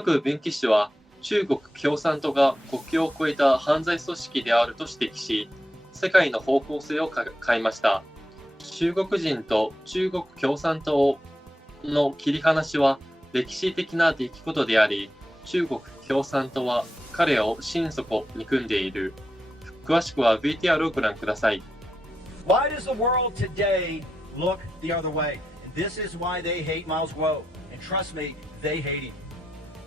郭文貴氏は中国共産党が国境を越えた犯罪組織であると指摘し、世界の方向性を変えました。中国人と中国共産党の切り離しは歴史的な出来事であり、中国共産党は彼を心底憎んでいる。詳しくは VTR をご覧ください。Why does the world today look the other way? And this is why they hate Miles Guo. And trust me, they hate him.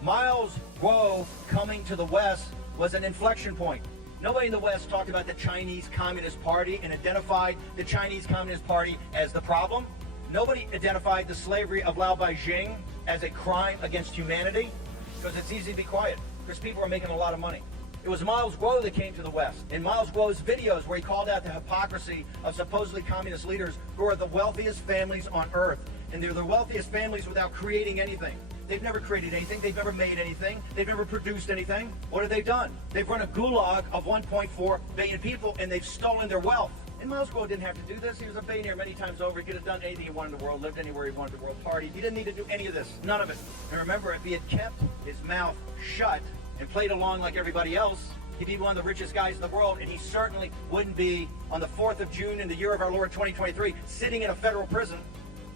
Miles Guo coming to the West was an inflection point. Nobody in the West talked about the Chinese Communist Party and identified the Chinese Communist Party as the problem. Nobody identified the slavery of Lao Beijing as a crime against humanity, because it's easy to be quiet, because people are making a lot of money. It was Miles Guo that came to the West. In Miles Guo's videos where he called out the hypocrisy of supposedly communist leaders who are the wealthiest families on earth. And they're the wealthiest families without creating anything. They've never created anything. They've never made anything. They've never produced anything. What have they done? They've run a gulag of 1.4 billion people, and they've stolen their wealth. And Miles Guo didn't have to do this. He was a billionaire many times over. He could have done anything he wanted in the world, lived anywhere he wanted in the world, partied. He didn't need to do any of this. None of it. And remember, if he had kept his mouth shut and played along like everybody else, he'd be one of the richest guys in the world, and he certainly wouldn't be on the 4th of June in the year of our Lord 2023 sitting in a federal prison.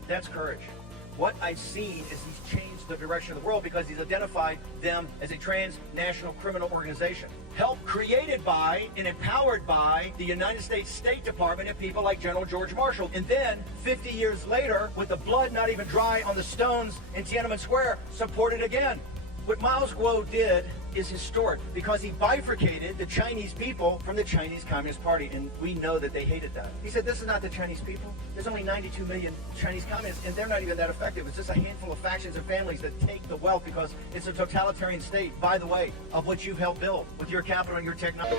That's courage. What I've seen is he's changed the direction of the world because he's identified them as a transnational criminal organization, helped created by and empowered by the United States State Department and people like General George Marshall. And then 50 years later, with the blood not even dry on the stones in Tiananmen Square, supported again. What Miles Guo did is historic because he bifurcated the Chinese people from the Chinese Communist Party, and we know that they hated that. He said, this is not the Chinese people. There's only 92 million Chinese communists, and they're not even that effective. It's just a handful of factions and families that take the wealth because it's a totalitarian state, by the way, of which you've helped build with your capital and your technology.